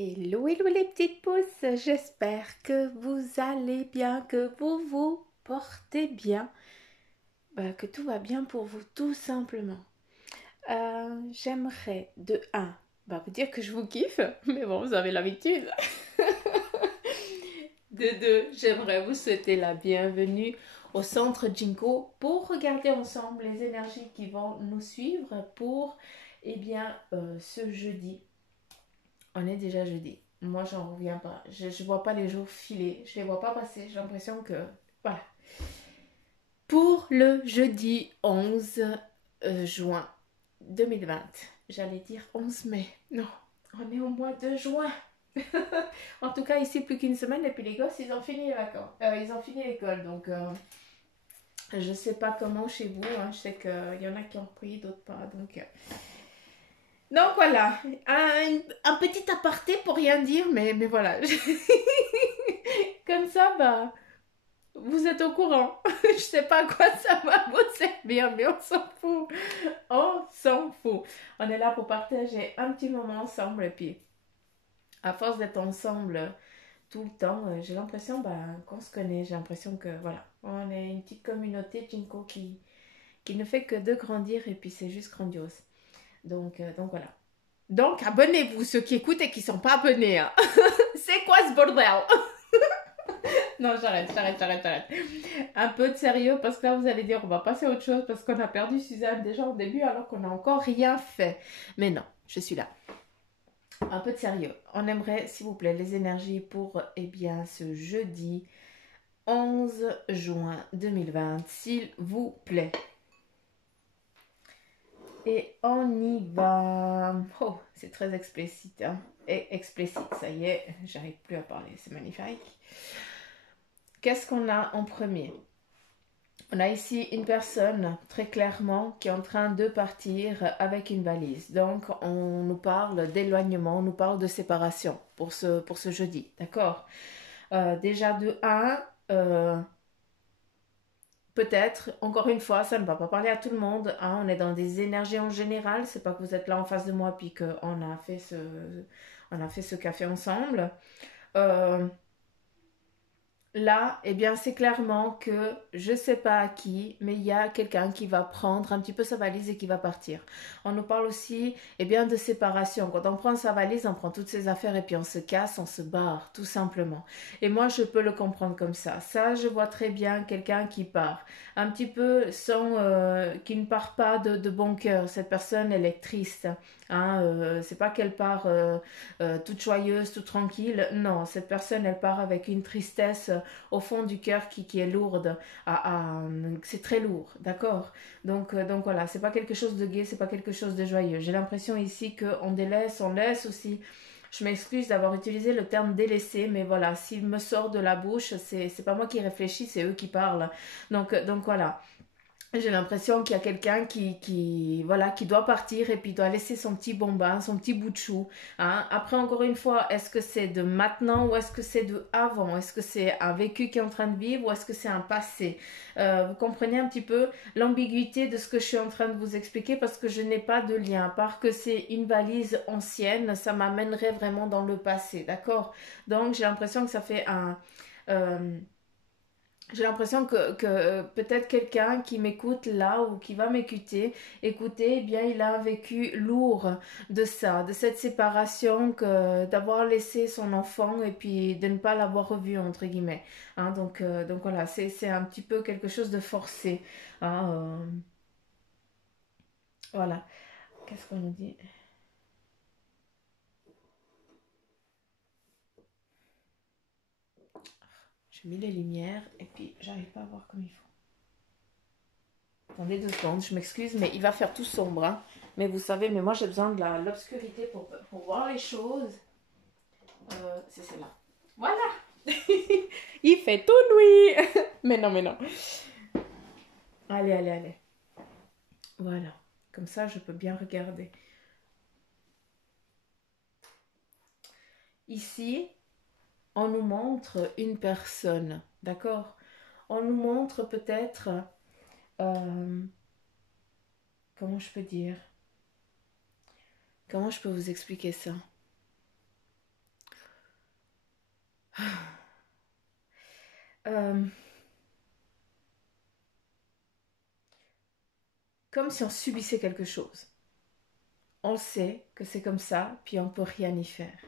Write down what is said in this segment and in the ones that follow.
Hello, hello les petites pousses, j'espère que vous allez bien, que vous vous portez bien, que tout va bien pour vous tout simplement. J'aimerais de un, vous dire que je vous kiffe, mais bon, vous avez l'habitude. De deux, j'aimerais vous souhaiter la bienvenue au centre Jinko pour regarder ensemble les énergies qui vont nous suivre pour, ce jeudi. On est déjà jeudi. Moi, j'en reviens pas. Je vois pas les jours filer. Je les vois pas passer. J'ai l'impression que... Voilà. Pour le jeudi 11 juin 2020. J'allais dire 11 mai. Non, on est au mois de juin. En tout cas, ici, plus qu'une semaine. Et puis les gosses, ils ont fini les vacances. Ils ont fini l'école. Donc, je sais pas comment chez vous. Hein. Je sais qu'il y en a qui ont repris, d'autres pas. Donc voilà, un petit aparté pour rien dire, mais voilà. Comme ça, vous êtes au courant. Je sais pas à quoi ça va vous servir, mais on s'en fout. On s'en fout. On est là pour partager un petit moment ensemble. Et puis, à force d'être ensemble tout le temps, j'ai l'impression qu'on se connaît. J'ai l'impression que, voilà, on est une petite communauté Jinko qui ne fait que de grandir. Et puis, c'est juste grandiose. Donc voilà. Donc, abonnez-vous, ceux qui écoutent et qui ne sont pas abonnés. Hein. C'est quoi ce bordel? Non, j'arrête. Un peu de sérieux, parce que là, vous allez dire, on va passer à autre chose, parce qu'on a perdu Suzanne déjà au début, alors qu'on n'a encore rien fait. Mais non, je suis là. Un peu de sérieux. On aimerait, s'il vous plaît, les énergies pour, ce jeudi 11 juin 2020, s'il vous plaît. Et on y va. Oh, c'est très explicite. Hein? Et explicite, ça y est, j'arrive plus à parler, c'est magnifique. Qu'est-ce qu'on a en premier? On a ici une personne, très clairement, qui est en train de partir avec une valise. Donc, on nous parle d'éloignement, on nous parle de séparation pour ce jeudi, d'accord? Déjà de 1, peut-être, encore une fois, ça ne va pas parler à tout le monde. Hein, on est dans des énergies en général. C'est pas que vous êtes là en face de moi puis on a fait ce café ensemble. Euh, Là, c'est clairement que je sais pas à qui, mais il y a quelqu'un qui va prendre un petit peu sa valise et qui va partir. On nous parle aussi, de séparation. Quand on prend sa valise, on prend toutes ses affaires et puis on se casse, on se barre, tout simplement. Et moi, je peux le comprendre comme ça. Ça, je vois très bien quelqu'un qui part. Un petit peu qui ne part pas de bon cœur. Cette personne, elle est triste. Hein, c'est pas qu'elle part toute joyeuse, toute tranquille. Non, cette personne, elle part avec une tristesse au fond du cœur qui est lourde. C'est très lourd, d'accord. Donc voilà, c'est pas quelque chose de gai, c'est pas quelque chose de joyeux. J'ai l'impression ici qu'on délaisse, on laisse aussi. Je m'excuse d'avoir utilisé le terme délaissé, mais voilà, s'il me sort de la bouche, c'est pas moi qui réfléchis, c'est eux qui parlent. Donc voilà. J'ai l'impression qu'il y a quelqu'un voilà, qui doit partir et puis doit laisser son petit bonbon, son petit bout de chou. Hein. Après, encore une fois, est-ce que c'est de maintenant ou est-ce que c'est de avant? Est-ce que c'est un vécu qui est en train de vivre ou est-ce que c'est un passé? Vous comprenez un petit peu l'ambiguïté de ce que je suis en train de vous expliquer parce que je n'ai pas de lien. À part que c'est une valise ancienne, ça m'amènerait vraiment dans le passé, d'accord? Donc, j'ai l'impression que ça fait un... euh, j'ai l'impression que peut-être quelqu'un qui m'écoute là ou qui va écouter, il a un vécu lourd de ça, de cette séparation, d'avoir laissé son enfant et puis de ne pas l'avoir revu, entre guillemets. Hein, donc voilà, c'est un petit peu quelque chose de forcé. Hein, voilà. Qu'est-ce qu'on nous dit? J'ai mis les lumières et puis j'arrive pas à voir comme il faut. Attendez 2 secondes, je m'excuse, mais il va faire tout sombre. Hein. Mais vous savez, mais moi j'ai besoin de l'obscurité pour voir les choses. C'est celle-là. Voilà. Il fait tout nuit. Mais non. Allez. Voilà. Comme ça, je peux bien regarder. Ici, on nous montre une personne. D'accord? On nous montre peut-être... euh, comment je peux dire? Comment je peux vous expliquer ça? Euh, Comme si on subissait quelque chose. On sait que c'est comme ça, puis on peut rien y faire.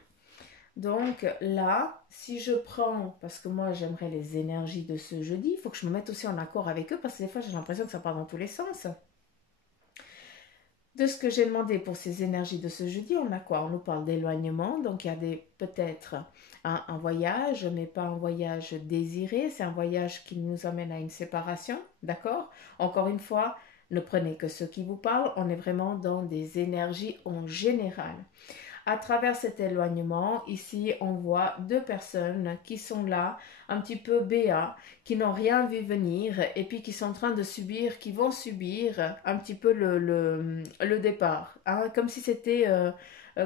Donc là, si je prends, parce que moi j'aimerais les énergies de ce jeudi, il faut que je me mette aussi en accord avec eux, parce que des fois j'ai l'impression que ça part dans tous les sens. De ce que j'ai demandé pour ces énergies de ce jeudi, on a quoi? On nous parle d'éloignement, donc il y a peut-être un voyage, mais pas un voyage désiré, c'est un voyage qui nous amène à une séparation, d'accord? Encore une fois, ne prenez que ce qui vous parle, on est vraiment dans des énergies en général. À travers cet éloignement, ici, on voit deux personnes qui sont là, un petit peu béats, qui n'ont rien vu venir et puis qui sont en train de subir, qui vont subir un petit peu le départ. Hein, comme si c'était...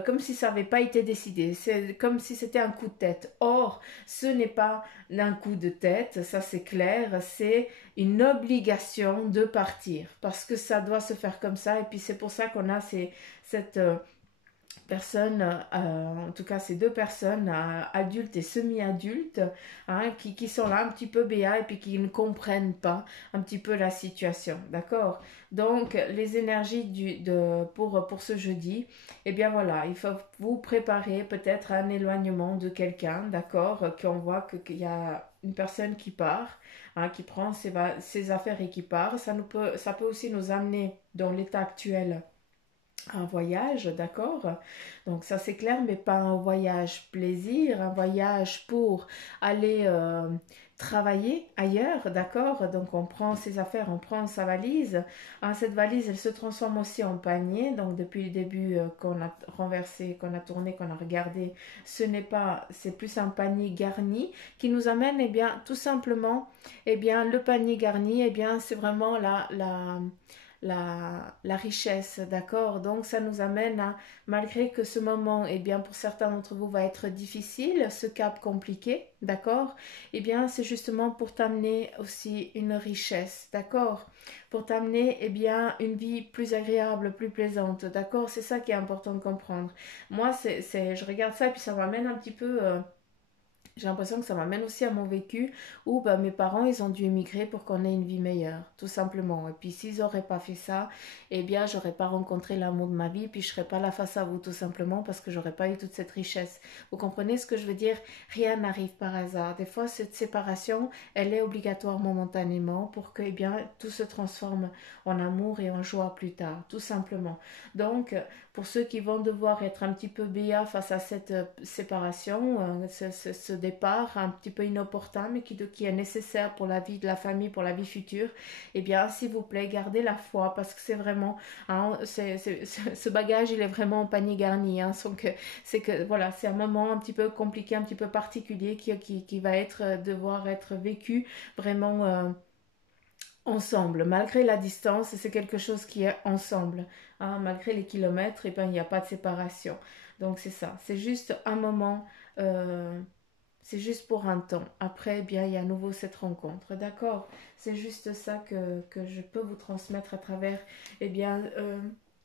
comme si ça n'avait pas été décidé, c'est comme si c'était un coup de tête. Or, ce n'est pas un coup de tête, ça c'est clair, c'est une obligation de partir parce que ça doit se faire comme ça. Et puis c'est pour ça qu'on a cette personnes, en tout cas ces deux personnes, adultes et semi-adultes, hein, qui sont là un petit peu béats et puis qui ne comprennent pas un petit peu la situation, d'accord? Donc les énergies pour ce jeudi, eh bien voilà, il faut vous préparer peut-être à un éloignement de quelqu'un, d'accord? Qu'on voit qu'il y a une personne qui part, hein, qui prend ses affaires et qui part. Ça peut aussi nous amener dans l'état actuel un voyage, d'accord? Donc ça c'est clair, mais pas un voyage plaisir, un voyage pour aller travailler ailleurs, d'accord? Donc on prend ses affaires, on prend sa valise. Hein, cette valise, elle se transforme aussi en panier. Donc depuis le début qu'on a renversé, qu'on a tourné, qu'on a regardé, c'est plus un panier garni qui nous amène, eh bien, tout simplement, eh bien, le panier garni, eh bien, c'est vraiment la richesse, d'accord? Donc ça nous amène à, malgré que ce moment, eh bien pour certains d'entre vous va être difficile, ce cap compliqué, d'accord? Eh bien c'est justement pour t'amener aussi une richesse, d'accord? Pour t'amener, eh bien, une vie plus agréable, plus plaisante, d'accord? C'est ça qui est important de comprendre. Moi, je regarde ça et puis ça m'amène un petit peu... j'ai l'impression que ça m'amène aussi à mon vécu où bah, mes parents, ils ont dû émigrer pour qu'on ait une vie meilleure, tout simplement. Et puis s'ils n'auraient pas fait ça, eh bien, j'aurais pas rencontré l'amour de ma vie, puis je serais pas là face à vous, tout simplement, parce que j'aurais pas eu toute cette richesse. Vous comprenez ce que je veux dire? Rien n'arrive par hasard. Des fois, cette séparation, elle est obligatoire momentanément pour que, eh bien, tout se transforme en amour et en joie plus tard, tout simplement. Donc, pour ceux qui vont devoir être un petit peu béats face à cette séparation, ce départ un petit peu inopportun, mais qui est nécessaire pour la vie de la famille, pour la vie future, eh bien, s'il vous plaît, gardez la foi, parce que c'est vraiment, hein, ce bagage, il est vraiment en panier garni. Hein, voilà, c'est un moment un petit peu compliqué, un petit peu particulier qui va devoir être vécu vraiment ensemble, malgré la distance, c'est quelque chose qui est ensemble. Hein, malgré les kilomètres, et ben, il n'y a pas de séparation. Donc c'est ça, c'est juste un moment, euh, c'est juste pour un temps. Après, eh bien, il y a à nouveau cette rencontre, d'accord? C'est juste ça que je peux vous transmettre à travers, eh bien,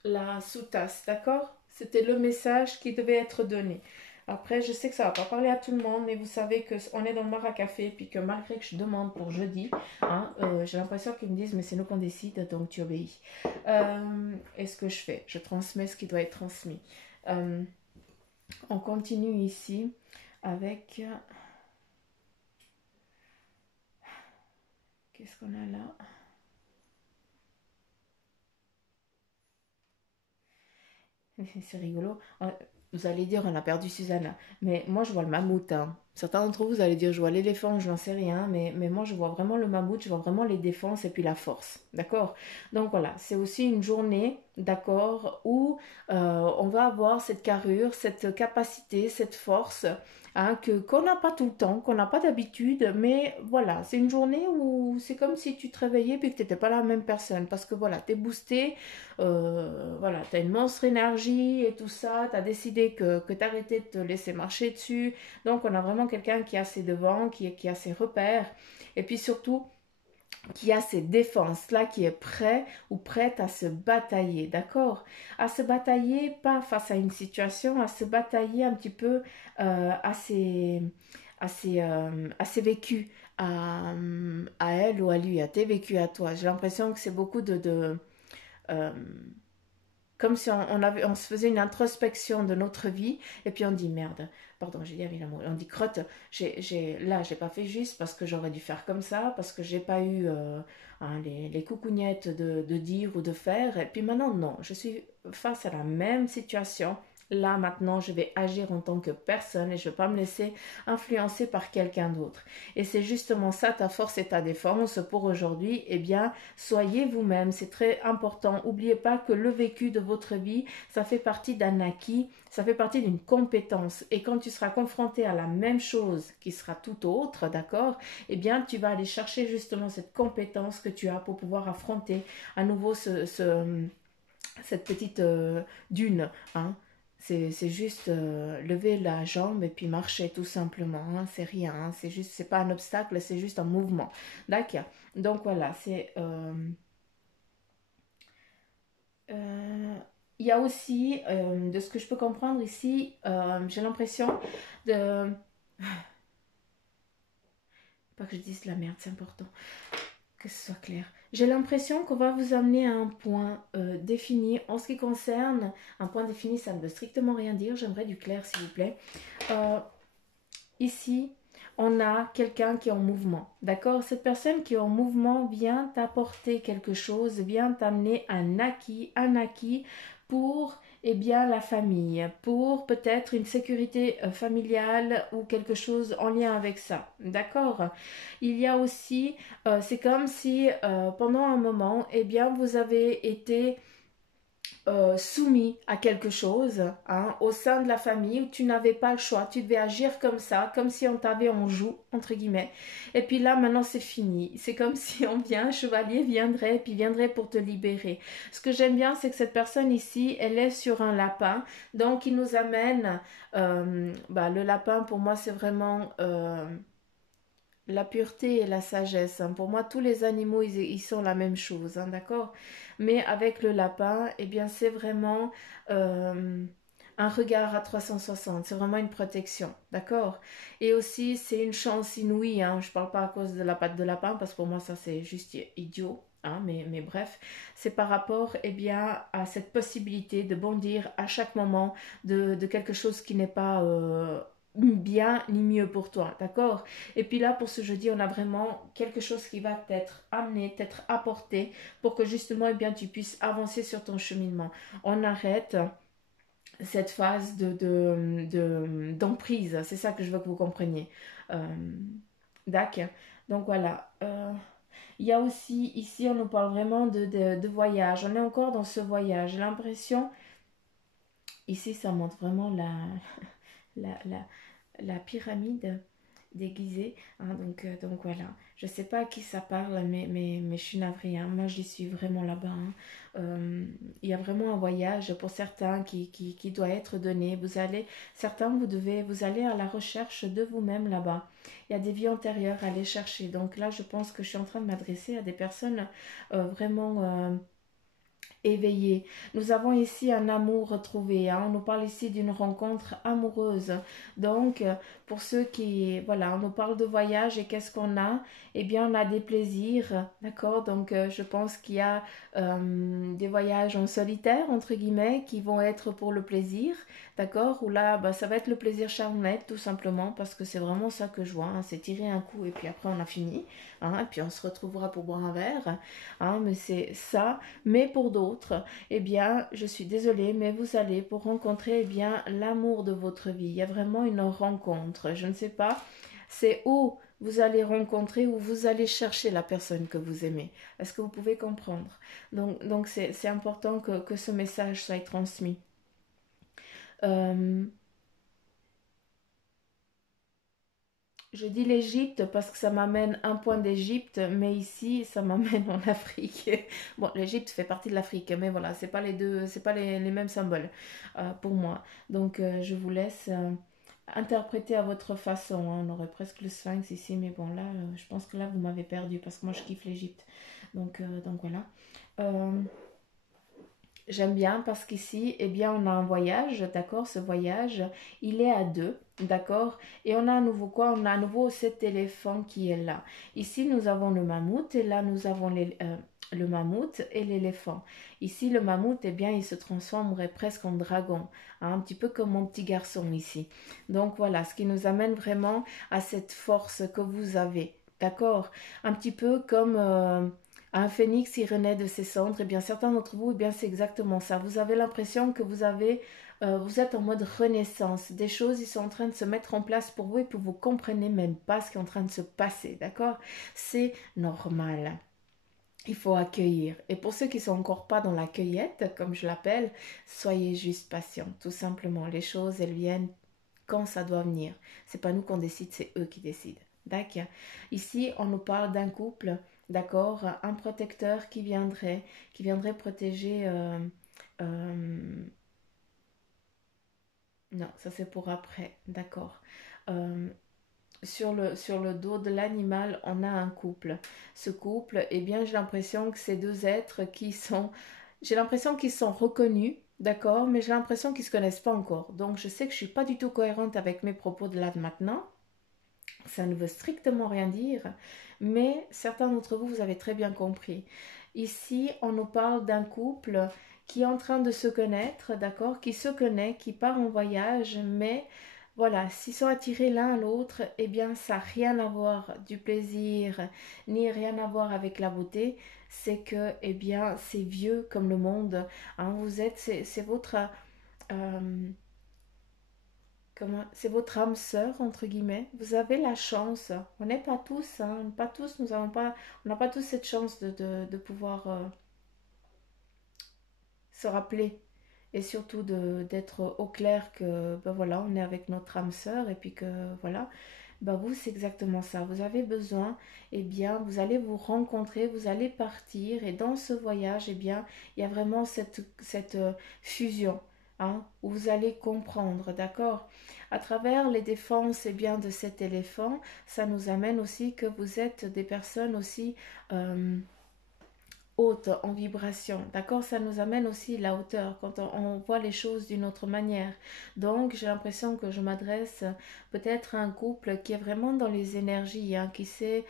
la sous-tasse, d'accord? C'était le message qui devait être donné. Après, je sais que ça va pas parler à tout le monde, mais vous savez que on est dans le bar à café, puis que malgré que je demande pour jeudi, hein, j'ai l'impression qu'ils me disent, mais c'est nous qu'on décide, donc tu obéis. Et ce que je fais, je transmets ce qui doit être transmis. Euh, on continue ici avec... Qu'est-ce qu'on a là? C'est rigolo. Vous allez dire, on a perdu Susanna. Mais moi, je vois le mammouth. Hein. Certains d'entre vous, vous allez dire, je vois l'éléphant, je n'en sais rien. Mais moi, je vois vraiment le mammouth, je vois vraiment les défenses et puis la force. D'accord? Donc voilà, c'est aussi une journée, d'accord, où on va avoir cette carrure, cette capacité, cette force. Hein, qu'on n'a pas tout le temps, qu'on n'a pas d'habitude, mais voilà, c'est une journée où c'est comme si tu te réveillais et que tu n'étais pas la même personne, parce que voilà, tu es boosté, voilà, tu as une monstre énergie et tout ça, tu as décidé que tu arrêtais de te laisser marcher dessus. Donc on a vraiment quelqu'un qui a ses devants, qui a ses repères. Et puis surtout, qui a ses défenses là, qui est prêt ou prête à se batailler, d'accord? À se batailler, pas face à une situation, à se batailler un petit peu à à ses vécus, à elle ou à lui, à tes vécus à toi. J'ai l'impression que c'est beaucoup euh, comme si on se faisait une introspection de notre vie et puis on dit merde, pardon, j'ai dit avec l'amour, on dit crotte, là, j'ai pas fait juste parce que j'aurais dû faire comme ça, parce que j'ai pas eu les coucougnettes de dire ou de faire. Et puis maintenant, non, je suis face à la même situation. Là, maintenant, je vais agir en tant que personne et je ne vais pas me laisser influencer par quelqu'un d'autre. Et c'est justement ça ta force et ta défense pour aujourd'hui. Eh bien, soyez vous-même, c'est très important. N'oubliez pas que le vécu de votre vie, ça fait partie d'un acquis, ça fait partie d'une compétence. Et quand tu seras confronté à la même chose qui sera tout autre, d'accord, eh bien, tu vas aller chercher justement cette compétence que tu as pour pouvoir affronter à nouveau cette petite dune, hein. C'est juste lever la jambe et puis marcher tout simplement, hein. C'est rien, hein. C'est juste, c'est pas un obstacle, c'est juste un mouvement. D'accord. Donc voilà, euh, il y a aussi, de ce que je peux comprendre ici, j'ai l'impression de... Pas que je dise la merde, c'est important que ce soit clair. J'ai l'impression qu'on va vous amener à un point défini. En ce qui concerne un point défini, ça ne veut strictement rien dire. J'aimerais du clair, s'il vous plaît. Euh, Ici, on a quelqu'un qui est en mouvement. D'accord? Cette personne qui est en mouvement vient t'apporter quelque chose, vient t'amener un acquis pour eh bien, la famille, pour peut-être une sécurité familiale ou quelque chose en lien avec ça. D'accord? Il y a aussi, c'est comme si pendant un moment, eh bien, vous avez été soumis à quelque chose, hein, au sein de la famille où tu n'avais pas le choix, tu devais agir comme ça, comme si on t'avait en joue, entre guillemets. Et puis là, maintenant, c'est fini. C'est comme si un chevalier viendrait, et puis viendrait pour te libérer. Ce que j'aime bien, c'est que cette personne ici, elle est sur un lapin, donc il nous amène, le lapin, pour moi, c'est vraiment... la pureté et la sagesse, hein. Pour moi, tous les animaux, ils sont la même chose, hein, d'accord? Mais avec le lapin, eh bien, c'est vraiment euh, un regard à 360. C'est vraiment une protection, d'accord? Et aussi, c'est une chance inouïe, hein. Je parle pas à cause de la patte de lapin, parce que pour moi, ça, c'est juste idiot. Hein, mais bref, c'est par rapport eh bien, à cette possibilité de bondir à chaque moment de quelque chose qui n'est pas bien ni mieux pour toi, d'accord? Et puis là, pour ce jeudi, on a vraiment quelque chose qui va t'être amené, t'être apporté pour que justement, eh bien, tu puisses avancer sur ton cheminement. On arrête cette phase d'emprise. C'est ça que je veux que vous compreniez. Euh, D'accord. Donc voilà. Il y a aussi, ici, on nous parle vraiment de voyage. On est encore dans ce voyage. J'ai l'impression, ici, ça montre vraiment la, la, la pyramide déguisée, hein, donc voilà, je sais pas à qui ça parle, mais je suis navrée, hein. Moi j'y suis vraiment là-bas, hein. Il y a vraiment un voyage pour certains qui doit être donné. Certains vous allez à la recherche de vous-même là-bas. Il y a des vies antérieures à aller chercher. Donc là, je pense que je suis en train de m'adresser à des personnes vraiment éveillé. Nous avons ici un amour retrouvé, hein. On nous parle ici d'une rencontre amoureuse. Donc, pour ceux qui, voilà, on nous parle de voyage et qu'est-ce qu'on a? Eh bien, on a des plaisirs, d'accord? Donc, je pense qu'il y a des voyages en solitaire, entre guillemets, qui vont être pour le plaisir, d'accord? Ou là, bah, ça va être le plaisir charnel, tout simplement, parce que c'est vraiment ça que je vois, hein. C'est tirer un coup et puis après, on a fini, hein, et puis on se retrouvera pour boire un verre, hein, mais c'est ça. Mais pour d'autres, eh bien, je suis désolée, mais vous allez pour rencontrer eh bien l'amour de votre vie. Il y a vraiment une rencontre. Je ne sais pas, c'est où vous allez rencontrer, où vous allez chercher la personne que vous aimez. Est-ce que vous pouvez comprendre? Donc c'est important que ce message soit transmis. Euh, Je dis l'Égypte parce que ça m'amène un point d'Égypte, mais ici, ça m'amène en Afrique. Bon, l'Égypte fait partie de l'Afrique, mais voilà, c'est pas les deux, c'est pas les mêmes symboles pour moi. Donc, je vous laisse interpréter à votre façon, hein. On aurait presque le Sphinx ici, mais bon, là, je pense que là, vous m'avez perdu parce que moi, je kiffe l'Égypte. Donc voilà. Euh, J'aime bien parce qu'ici, eh bien, on a un voyage, d'accord? Ce voyage, il est à deux, d'accord? Et on a à nouveau quoi? On a à nouveau cet éléphant qui est là. Ici, nous avons le mammouth et là, nous avons le mammouth et l'éléphant. Ici, le mammouth, eh bien, il se transformerait presque en dragon, hein, un petit peu comme mon petit garçon ici. Donc voilà, ce qui nous amène vraiment à cette force que vous avez, d'accord? Un petit peu comme un phénix, il renaît de ses cendres. Et bien, certains d'entre vous, eh bien, c'est exactement ça. Vous avez l'impression que vous êtes en mode renaissance. Des choses, ils sont en train de se mettre en place pour vous et que vous comprenez même pas ce qui est en train de se passer, d'accord? C'est normal. Il faut accueillir. Et pour ceux qui ne sont encore pas dans la cueillette, comme je l'appelle, soyez juste patients, tout simplement. Les choses, elles viennent quand ça doit venir. C'est pas nous qu'on décide, c'est eux qui décident. D'accord. Ici, on nous parle d'un couple, d'accord, un protecteur qui viendrait protéger. Non, ça c'est pour après, d'accord. Euh, sur le dos de l'animal, on a un couple. Ce couple, eh bien, j'ai l'impression que ces deux êtres j'ai l'impression qu'ils sont reconnus, d'accord, mais j'ai l'impression qu'ils ne se connaissent pas encore. Donc, je sais que je ne suis pas du tout cohérente avec mes propos de là de maintenant. Ça ne veut strictement rien dire, mais certains d'entre vous, vous avez très bien compris. Ici, on nous parle d'un couple qui est en train de se connaître, d'accord, qui se connaît, qui part en voyage, mais voilà, s'ils sont attirés l'un à l'autre, eh bien, ça n'a rien à voir du plaisir, ni rien à voir avec la beauté. C'est que, eh bien, c'est vieux comme le monde. Hein, c'est votre, euh, c'est votre âme sœur, entre guillemets. Vous avez la chance. On n'est pas tous, hein, pas tous, on n'a pas tous cette chance de pouvoir se rappeler. Et surtout d'être au clair que, ben voilà, on est avec notre âme sœur et puis que, voilà, ben vous, c'est exactement ça. Vous avez besoin, eh bien, vous allez vous rencontrer, vous allez partir et dans ce voyage, eh bien, il y a vraiment cette fusion, hein, où vous allez comprendre, d'accord? À travers les défenses, eh bien, de cet éléphant, ça nous amène aussi que vous êtes des personnes aussi haute en vibration, d'accord? Ça nous amène aussi la hauteur quand on voit les choses d'une autre manière. Donc, j'ai l'impression que je m'adresse peut-être à un couple qui est vraiment dans les énergies, hein, qui sait,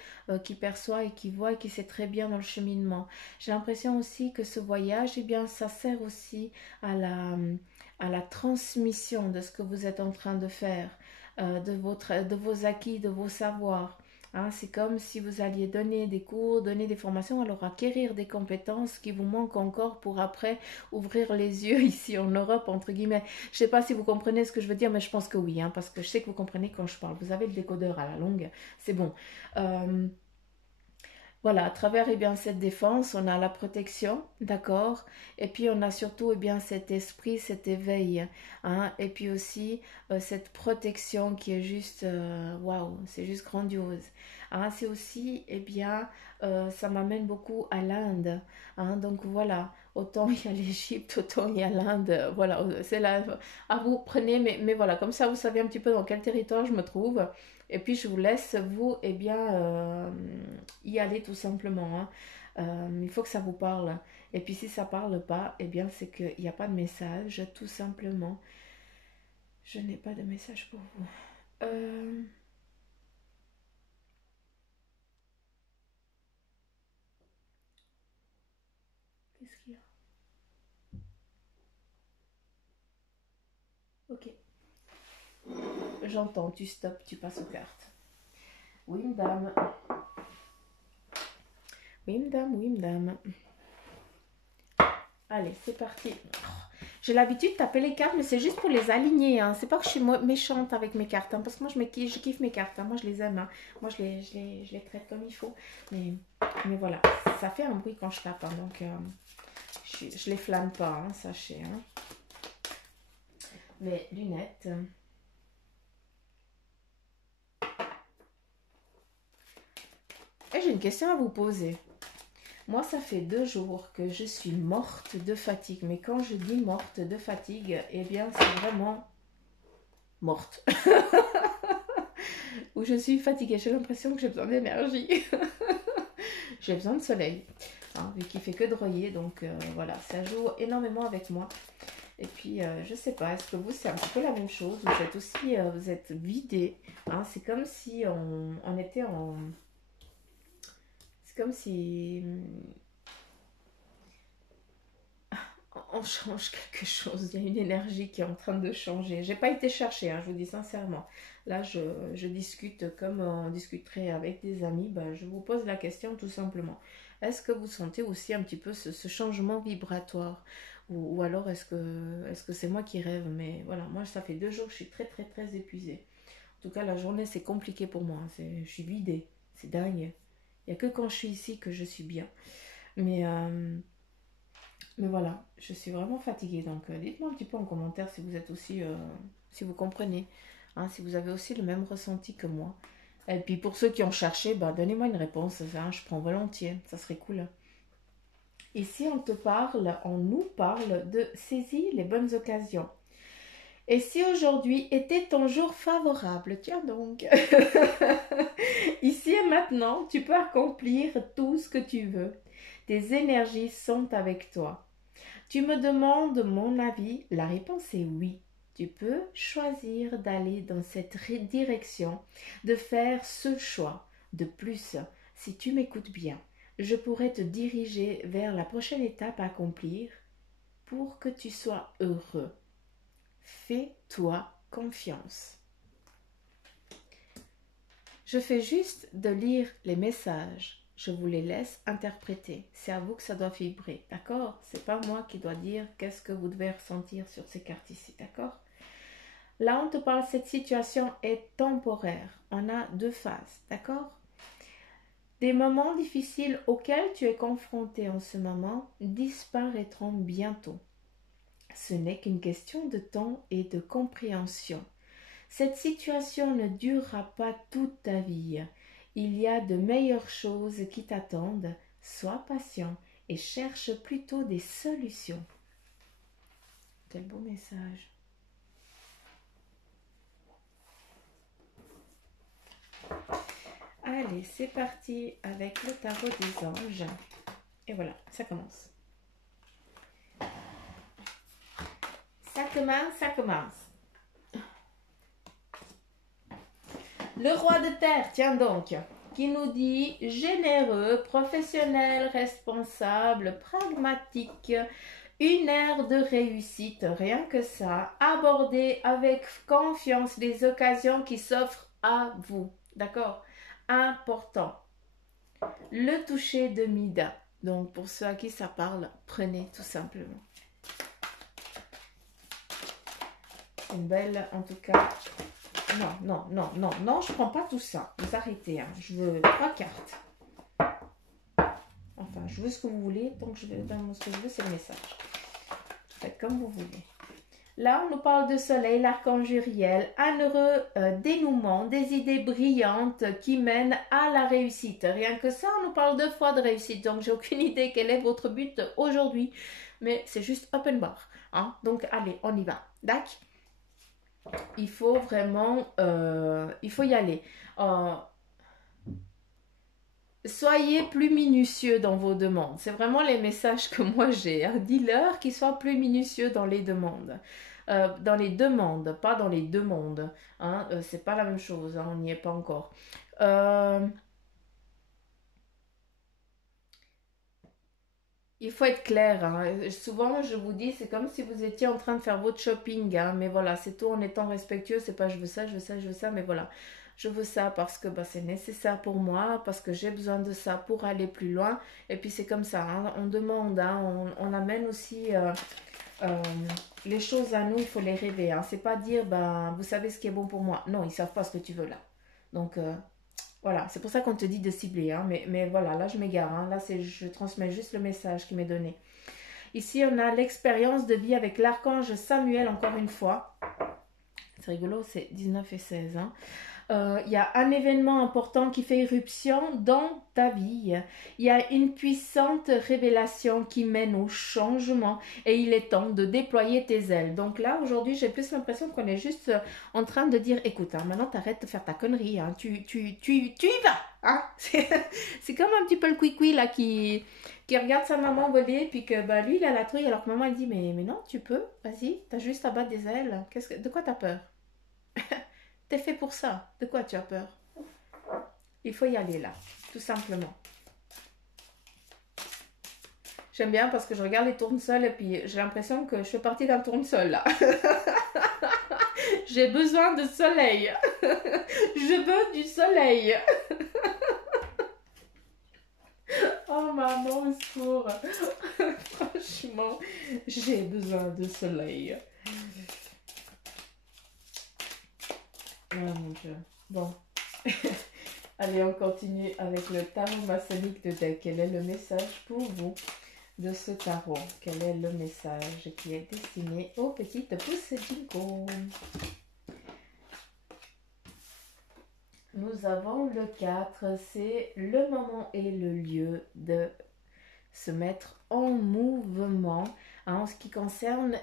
qui perçoit et qui voit et qui sait très bien dans le cheminement. J'ai l'impression aussi que ce voyage, eh bien, ça sert aussi à la transmission de ce que vous êtes en train de faire, de vos acquis, de vos savoirs. Hein, c'est comme si vous alliez donner des cours, donner des formations, alors acquérir des compétences qui vous manquent encore pour après ouvrir les yeux ici en Europe, entre guillemets. Je ne sais pas si vous comprenez ce que je veux dire, mais je pense que oui, hein, parce que je sais que vous comprenez quand je parle. Vous avez le décodeur à la longue, c'est bon. Euh, voilà, à travers eh bien, cette défense, on a la protection, d'accord? Et puis on a surtout eh bien, cet esprit, cet éveil, hein? Et puis aussi cette protection qui est juste, waouh, c'est juste grandiose. Hein? C'est aussi, eh bien, ça m'amène beaucoup à l'Inde, hein? Donc voilà, autant il y a l'Égypte, autant il y a l'Inde, voilà, c'est là, à vous prenez, mais voilà, comme ça vous savez un petit peu dans quel territoire je me trouve. Et puis je vous laisse, vous, eh bien, y aller tout simplement. Hein. Il faut que ça vous parle. Et puis si ça ne parle pas, eh bien, c'est qu'il n'y a pas de message, tout simplement. Je n'ai pas de message pour vous. Qu'est-ce qu'il y a? Ok. J'entends, tu stops, tu passes aux cartes. Oui, madame. Oui, madame, oui, madame. Allez, c'est parti. J'ai l'habitude de taper les cartes, mais c'est juste pour les aligner. Hein. C'est pas que je suis méchante avec mes cartes, hein, parce que moi, je kiffe mes cartes. Hein. Moi, je les aime. Hein. Moi, je les traite comme il faut. Mais voilà, ça fait un bruit quand je tape. Hein, donc, je les flâne pas, hein, sachez. Hein. Les lunettes. Et j'ai une question à vous poser. Moi, ça fait 2 jours que je suis morte de fatigue. Mais quand je dis morte de fatigue, eh bien, c'est vraiment morte. Où je suis fatiguée. J'ai l'impression que j'ai besoin d'énergie. J'ai besoin de soleil, hein, vu qu'il fait que droyer. Donc voilà, ça joue énormément avec moi. Et puis, je sais pas, est-ce que vous, c'est un petit peu la même chose? Vous êtes aussi, vous êtes vidé. Hein, c'est comme si on était en... C'est comme si on change quelque chose. Il y a une énergie qui est en train de changer. J'ai pas été chercher, hein, je vous dis sincèrement. Là, je discute comme on discuterait avec des amis. Ben, je vous pose la question tout simplement. Est-ce que vous sentez aussi un petit peu ce changement vibratoire? Ou alors est-ce que c'est moi qui rêve? Mais voilà, moi ça fait 2 jours que je suis très très très épuisée. En tout cas, la journée c'est compliqué pour moi. Je suis vidée. C'est dingue. Il n'y a que quand je suis ici que je suis bien. Mais, euh, mais voilà, je suis vraiment fatiguée. Donc, dites-moi un petit peu en commentaire si vous êtes aussi, si vous comprenez, hein, si vous avez aussi le même ressenti que moi. Et puis, pour ceux qui ont cherché, bah, donnez-moi une réponse. Hein, je prends volontiers, ça serait cool. Ici, on nous parle de saisir les bonnes occasions. Et si aujourd'hui était ton jour favorable, tiens donc, ici et maintenant, tu peux accomplir tout ce que tu veux. Tes énergies sont avec toi. Tu me demandes mon avis? La réponse est oui. Tu peux choisir d'aller dans cette direction, de faire ce choix. De plus, si tu m'écoutes bien, je pourrais te diriger vers la prochaine étape à accomplir pour que tu sois heureux. Fais-toi confiance. Je fais juste de lire les messages. Je vous les laisse interpréter. C'est à vous que ça doit vibrer, d'accord? C'est pas moi qui dois dire qu'est-ce que vous devez ressentir sur ces cartes ici, d'accord? Là, on te parle, cette situation est temporaire. On a 2 phases, d'accord? Des moments difficiles auxquels tu es confronté en ce moment disparaîtront bientôt. Ce n'est qu'une question de temps et de compréhension. Cette situation ne durera pas toute ta vie. Il y a de meilleures choses qui t'attendent. Sois patient et cherche plutôt des solutions. Quel beau message. Allez, c'est parti avec le tarot des anges. Et voilà, ça commence. Ça commence, ça commence. Le roi de terre, tiens donc, qui nous dit généreux, professionnel, responsable, pragmatique, une ère de réussite, rien que ça, abordez avec confiance les occasions qui s'offrent à vous, d'accord? Important. Le toucher de Mida, donc pour ceux à qui ça parle, prenez tout simplement. Une belle, en tout cas... Non, je prends pas tout ça. Vous arrêtez, hein. Je veux 3 cartes. Enfin, je veux ce que vous voulez. Donc, ce que je veux, c'est le message. Faites comme vous voulez. Là, on nous parle de soleil, l'archange Uriel, un heureux dénouement, des idées brillantes qui mènent à la réussite. Rien que ça, on nous parle 2 fois de réussite. Donc, j'ai aucune idée quel est votre but aujourd'hui. Mais c'est juste open bar. Hein. Donc, allez, on y va. D'accord? Il faut vraiment, il faut y aller. Soyez plus minutieux dans vos demandes. C'est vraiment les messages que moi j'ai. Hein. Dis-leur qu'ils soient plus minutieux dans les demandes. Dans les demandes, pas dans les demandes. Hein. C'est pas la même chose, hein. On n'y est pas encore. Il faut être clair. Hein. Souvent, je vous dis, c'est comme si vous étiez en train de faire votre shopping. Hein. Mais voilà, c'est tout en étant respectueux. C'est pas je veux ça, je veux ça, je veux ça. Mais voilà, je veux ça parce que bah, c'est nécessaire pour moi, parce que j'ai besoin de ça pour aller plus loin. Et puis c'est comme ça. Hein. On demande, hein. On amène aussi les choses à nous. Il faut les rêver. Hein. C'est pas dire, ben, vous savez ce qui est bon pour moi. Non, ils savent pas ce que tu veux là. Donc, voilà, c'est pour ça qu'on te dit de cibler, hein. Mais voilà, là je m'égare, hein. Là je transmets juste le message qui m'est donné. Ici on a l'expérience de vie avec l'archange Samuel encore une fois. C'est rigolo, c'est 19 et 16. Hein. Il y a un événement important qui fait irruption dans ta vie. Il y a une puissante révélation qui mène au changement et il est temps de déployer tes ailes. Donc là, aujourd'hui, j'ai plus l'impression qu'on est juste en train de dire, écoute, hein, maintenant t'arrêtes de faire ta connerie, hein, tu y vas. Hein. C'est comme un petit peu le cuicui là qui regarde sa maman voler, puis que bah, lui, il a la trouille, alors que maman, elle dit, mais non, tu peux, vas-y, t'as juste à battre des ailes. De quoi t'as peur? T'es fait pour ça. De quoi tu as peur? Il faut y aller là, tout simplement. J'aime bien parce que je regarde les tournesols et puis j'ai l'impression que je fais partie d'un tournesol là. J'ai besoin de soleil. Je veux du soleil. Oh maman, au secours. Franchement, j'ai besoin de soleil. Oh mon Dieu. Bon. Allez, on continue avec le tarot maçonnique de deck. Quel est le message pour vous de ce tarot? Quel est le message qui est destiné aux petites pousses Jinko? Nous avons le 4. C'est le moment et le lieu de se mettre en mouvement en ce qui concerne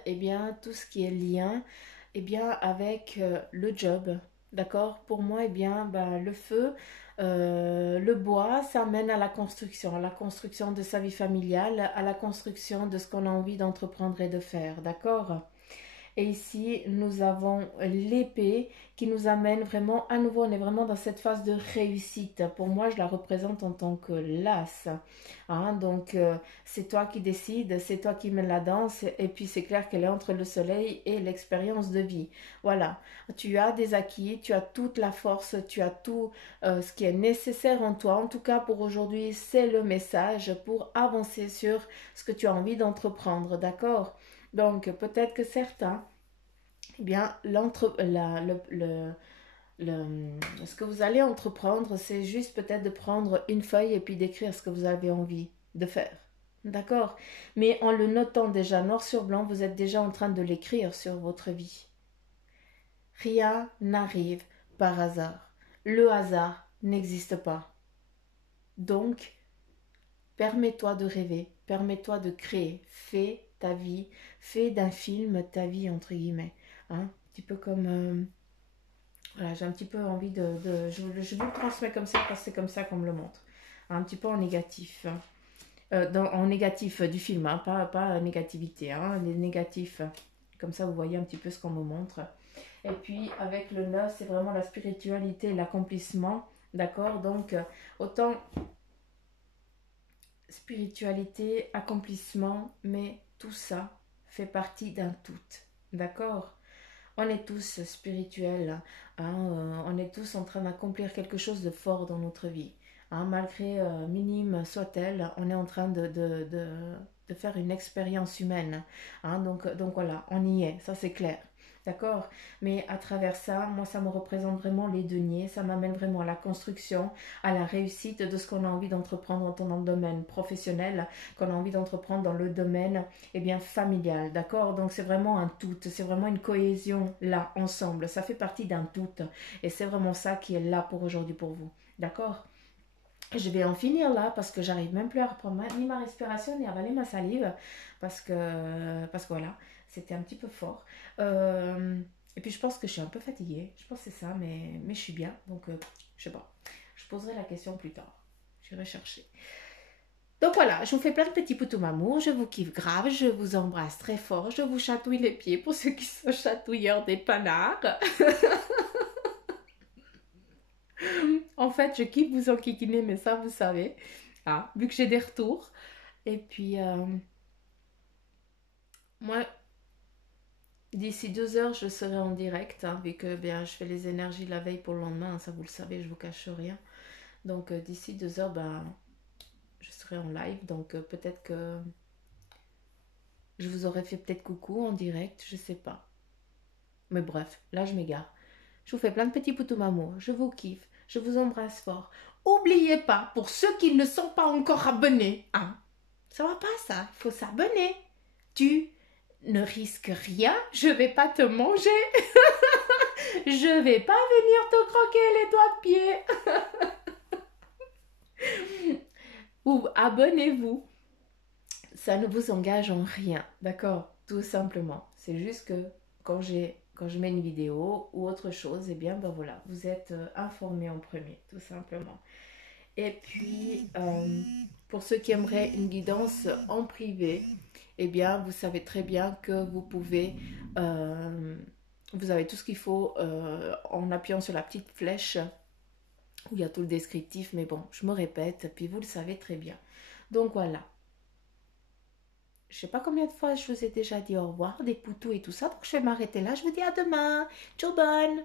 tout ce qui est lien avec le job. D'accord? Pour moi, le feu, le bois, ça mène à la construction de sa vie familiale, à la construction de ce qu'on a envie d'entreprendre et de faire. D'accord? Et ici, nous avons l'épée qui nous amène vraiment, à nouveau, on est vraiment dans cette phase de réussite. Pour moi, je la représente en tant que l'as. Hein, donc, c'est toi qui décides, c'est toi qui mènes la danse. Et puis, c'est clair qu'elle est entre le soleil et l'expérience de vie. Voilà, tu as des acquis, tu as toute la force, tu as tout ce qui est nécessaire en toi. En tout cas, pour aujourd'hui, c'est le message pour avancer sur ce que tu as envie d'entreprendre. D'accord? Donc, peut-être que certains, ce que vous allez entreprendre, c'est juste peut-être de prendre une feuille et puis d'écrire ce que vous avez envie de faire. D'accord? Mais en le notant déjà noir sur blanc, vous êtes déjà en train de l'écrire sur votre vie. Rien n'arrive par hasard. Le hasard n'existe pas. Donc, permets-toi de rêver, permets-toi de créer, fais ta vie, fais d'un film ta vie entre guillemets. Hein, un petit peu comme voilà, j'ai un petit peu envie je vous le transmets comme ça parce que c'est comme ça qu'on me le montre, un petit peu en négatif, en négatif du film, hein, pas négativité, hein, les négatifs, comme ça vous voyez un petit peu ce qu'on me montre. Et puis avec le 9, c'est vraiment la spiritualité, l'accomplissement, d'accord? Donc autant spiritualité, accomplissement, mais tout ça fait partie d'un tout, d'accord? On est tous spirituels, hein, on est tous en train d'accomplir quelque chose de fort dans notre vie. Hein, malgré minime soit-elle, on est en train de faire une expérience humaine. Hein, donc voilà, on y est, ça c'est clair. D'accord? Mais à travers ça, moi ça me représente vraiment les deniers, ça m'amène vraiment à la construction, à la réussite de ce qu'on a envie d'entreprendre dans le domaine professionnel, qu'on a envie d'entreprendre dans le domaine familial. D'accord? Donc c'est vraiment un tout, c'est vraiment une cohésion là, ensemble, ça fait partie d'un tout. Et c'est vraiment ça qui est là pour aujourd'hui pour vous. D'accord? Je vais en finir là parce que j'arrive même plus à reprendre ni ma respiration ni à avaler ma salive parce que voilà, c'était un petit peu fort. Et puis je pense que je suis un peu fatiguée. Je pense que c'est ça, mais je suis bien. Donc je sais pas. Je poserai la question plus tard. J'irai chercher. Donc voilà, je vous fais plein de petits poutous amour. Je vous kiffe grave. Je vous embrasse très fort. Je vous chatouille les pieds pour ceux qui sont chatouilleurs des panards. En fait, je kiffe vous enquiquiner, mais ça, vous savez, hein, vu que j'ai des retours. Et puis, moi, d'ici 2 heures, je serai en direct, hein, vu que je fais les énergies la veille pour le lendemain, hein, ça vous le savez, je vous cache rien. Donc, d'ici 2 heures, je serai en live, donc peut-être que je vous aurais fait peut-être coucou en direct, je sais pas. Mais bref, là, je m'égare. Je vous fais plein de petits poutous mamour, je vous kiffe. Je vous embrasse fort. Oubliez pas, pour ceux qui ne sont pas encore abonnés, hein, ça va pas ça, il faut s'abonner. Tu ne risques rien, je vais pas te manger. Je vais pas venir te croquer les doigts de pied. Ou abonnez-vous. Ça ne vous engage en rien, d'accord? Tout simplement. C'est juste que quand je mets une vidéo ou autre chose, eh bien, ben voilà, vous êtes informé en premier, tout simplement. Et puis, pour ceux qui aimeraient une guidance en privé, eh bien, vous savez très bien que vous pouvez, vous avez tout ce qu'il faut en appuyant sur la petite flèche où il y a tout le descriptif, mais bon, je me répète, puis vous le savez très bien. Donc voilà, je sais pas combien de fois je vous ai déjà dit au revoir, des poutous et tout ça, donc je vais m'arrêter là. Je vous dis à demain. Ciao bonne